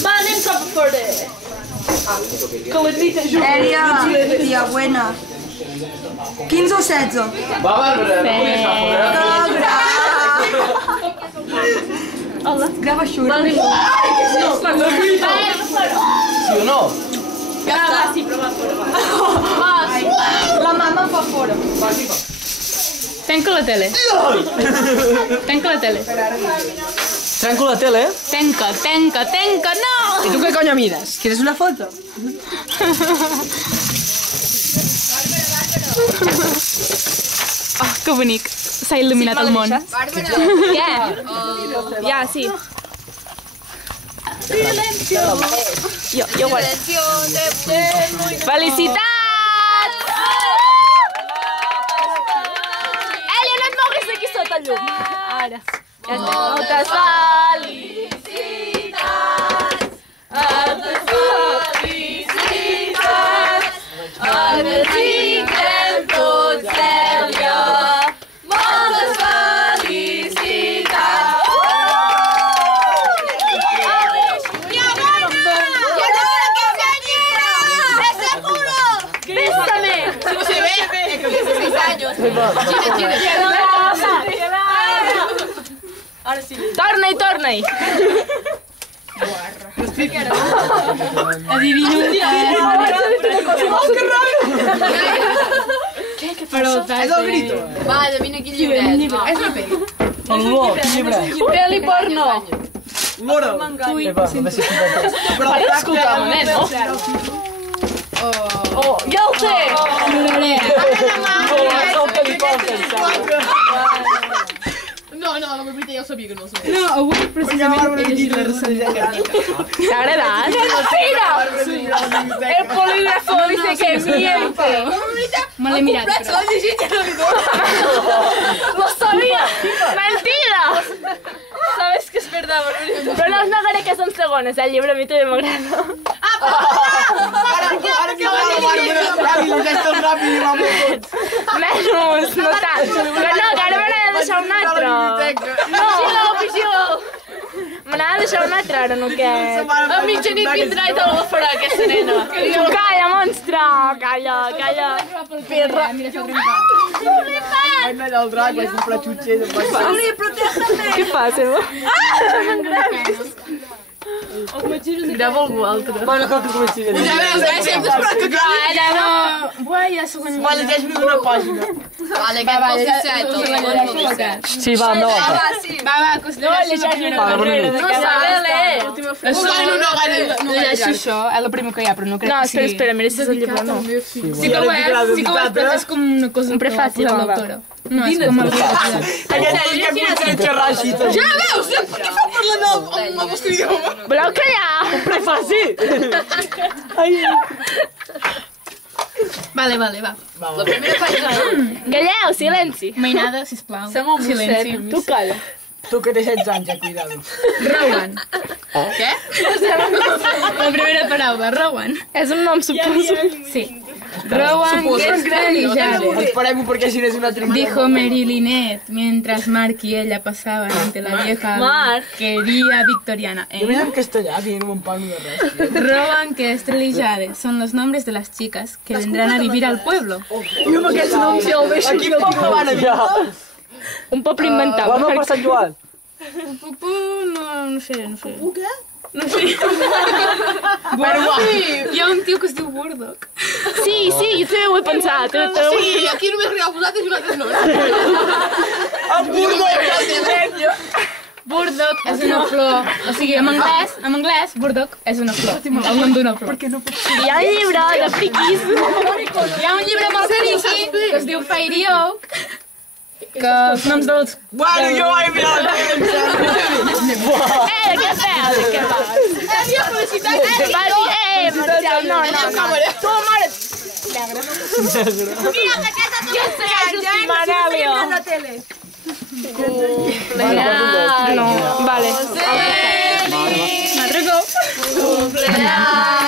Va, anem cap a fora. Que la Rita juga. Èlia, tia buena. 15 o 16? Va, Bàrbara, només fa fora. Hola. Grava això. Sí o no? Va, sí, però va fora. La mama fa fora. Tanca la tele. Tanca la tele. Trenco la tele. Tanca, no! I tu què coño mires? ¿Quieres una foto? Oh, que bonic. S'ha il·luminat el món. Què? Ja, sí. Jo guardo. Felicitats! Èlia, no et moguis d'aquí sota el llum. Ara. Moltes felicitats! Moltes felicitats! Et desitgem tots, Cèlia! Moltes felicitats! ¡Bésame! Si no se ve, que tiene 6 años. Ahora sí. Torna-hi, torna-hi. Adivino un Però és el grito. Va, adivina quin llibret. És una pel·li. L'olor, quin llibre? Pel·li porno. L'olor. Però escolta'm, nen, no? Oh, ja el sé! No, la veritat ja ho sabia que no ho sabia. No, avui precisament he llegit la recensió. T'ha agradat? ¡Mira! El polígrafo dice que miente. Me l'he mirat, però... ¡Lo sabía! ¡Mentida! Sabes que es verdad, però no us negaré que són segones, el llibre a mi també m'agrada. Ara que va la Bàrbara i llegeix tot ràpid i va molt tots. Menys, no tant. Però no, que ara me n'he de deixar un altre. No! Vigileu! Me n'ha de deixar un altre, ara no què... A mitjanit vindrà i te la farà, aquesta nena. Calla, monstre! Calla. Perra. Vaig anar al drac, vaig comprar xutxes, em vaig... Què passa, no? Grava algú altre. Bueno, cal que comenci a dir. Ja veus, sempre esperant que acabi. Va, llegeix-me una pàgina. Vale, que vols dir set, Sí, va, endavant. Va, que us llegeixi una carrera. No sabe leer. No llegeixo això, és el primer que hi ha, però no crec No, que sigui. espera, mira si és el llibre o no. Sí que ho és, però és com una cosa... Un prefaci, va. No, és com el... Aquest potser xerrar així. Ja veus, què fa parlant amb el vostre idioma? Voleu callar? Un prefaci. Vale, va. La primera pàgina. Calleu, silenci. Mainada, sisplau. Silenci. Tu calla. Tu que té 16 anys, ja, cuidado. Rowan. Què? La primera paraula, Rowan. És un nom, suposo. Sí. Rowan Gestrelillade. Esperem-ho perquè si no és una altra manera. Dijo Mary Lynette mientras Mark y ella pasaban ante la vieja Mark. querida victoriana. Jo veig en castellà, que jo no m'empalmo de res. Rowan Gestrelillade son los nombres de las chicas que vendrán a vivir al pueblo. Jo amb aquests noms ja el veig. A quin poble van a viure? Un poble inventat. Vam per Sant Joan. No sé. Què? No sé. Hi ha un tio que es diu Burdock. Sí, jo també ho he pensat. Sí, aquí només arribeu vosaltres i nosaltres no. Burdock és una flor. O sigui, en anglès, Burdock és una flor. El nom d'una flor. Hi ha un llibre de friquis. Hi ha un llibre molt friqui que es diu Fairy Oak, que els noms dels... Bueno, jo vaig mirar la tele. Què fas? Què fas? Va dir, Marcial, no. Tu, mare... Mira, jo sé, Manelio. No, vale. Cumpleaños